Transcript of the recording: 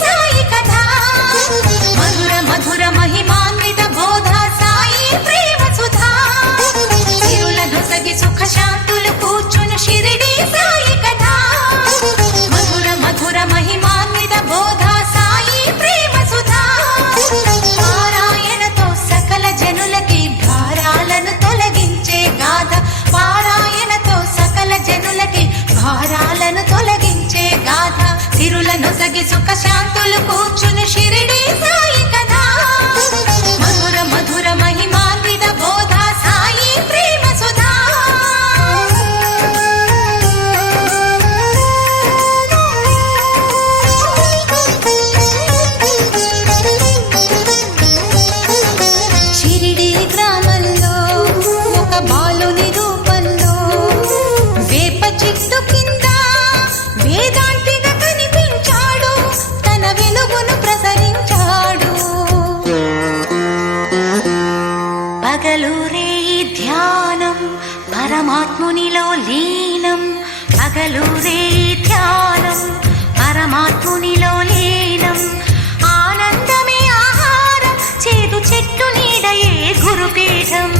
సాయి కథ మధుర మధుర మహిమాన్విత బోధ సాయి ప్రేమ సుధా సిరుల నొసగి సుఖ శాంతులు కూర్చును షిరిడి సాయి కథ మధుర మధుర మహిమాన్విత బోధ సాయి ప్రేమ సుధా పారాయణతో సకల జనులకి భారాలను తొలగించే గాథ పారాయణతో సకల జనులకి భారాలను తొలగించే గాథ సిరుల నొసగి సుఖ శాంతులు కూర్చును షిరిడి సాయి కథ మధుర మధుర మహిమాన్విత బోధ సాయి ప్రేమ సుధా షిరిడి గ్రామంలో ఒక బాలుని రూపంలో వేప చెట్టు కింద వేదాంతిగా కనిపించాడు తన వెలుగును ప్రసరించాడు పగలూరే ధ్యానం పరమాత్మునిలో లీనం పగలూరే ధ్యానం పరమాత్మునిలో లీనం ఆనందమే ఆహారం చేదు చెట్టు నీడయే గురుపీఠం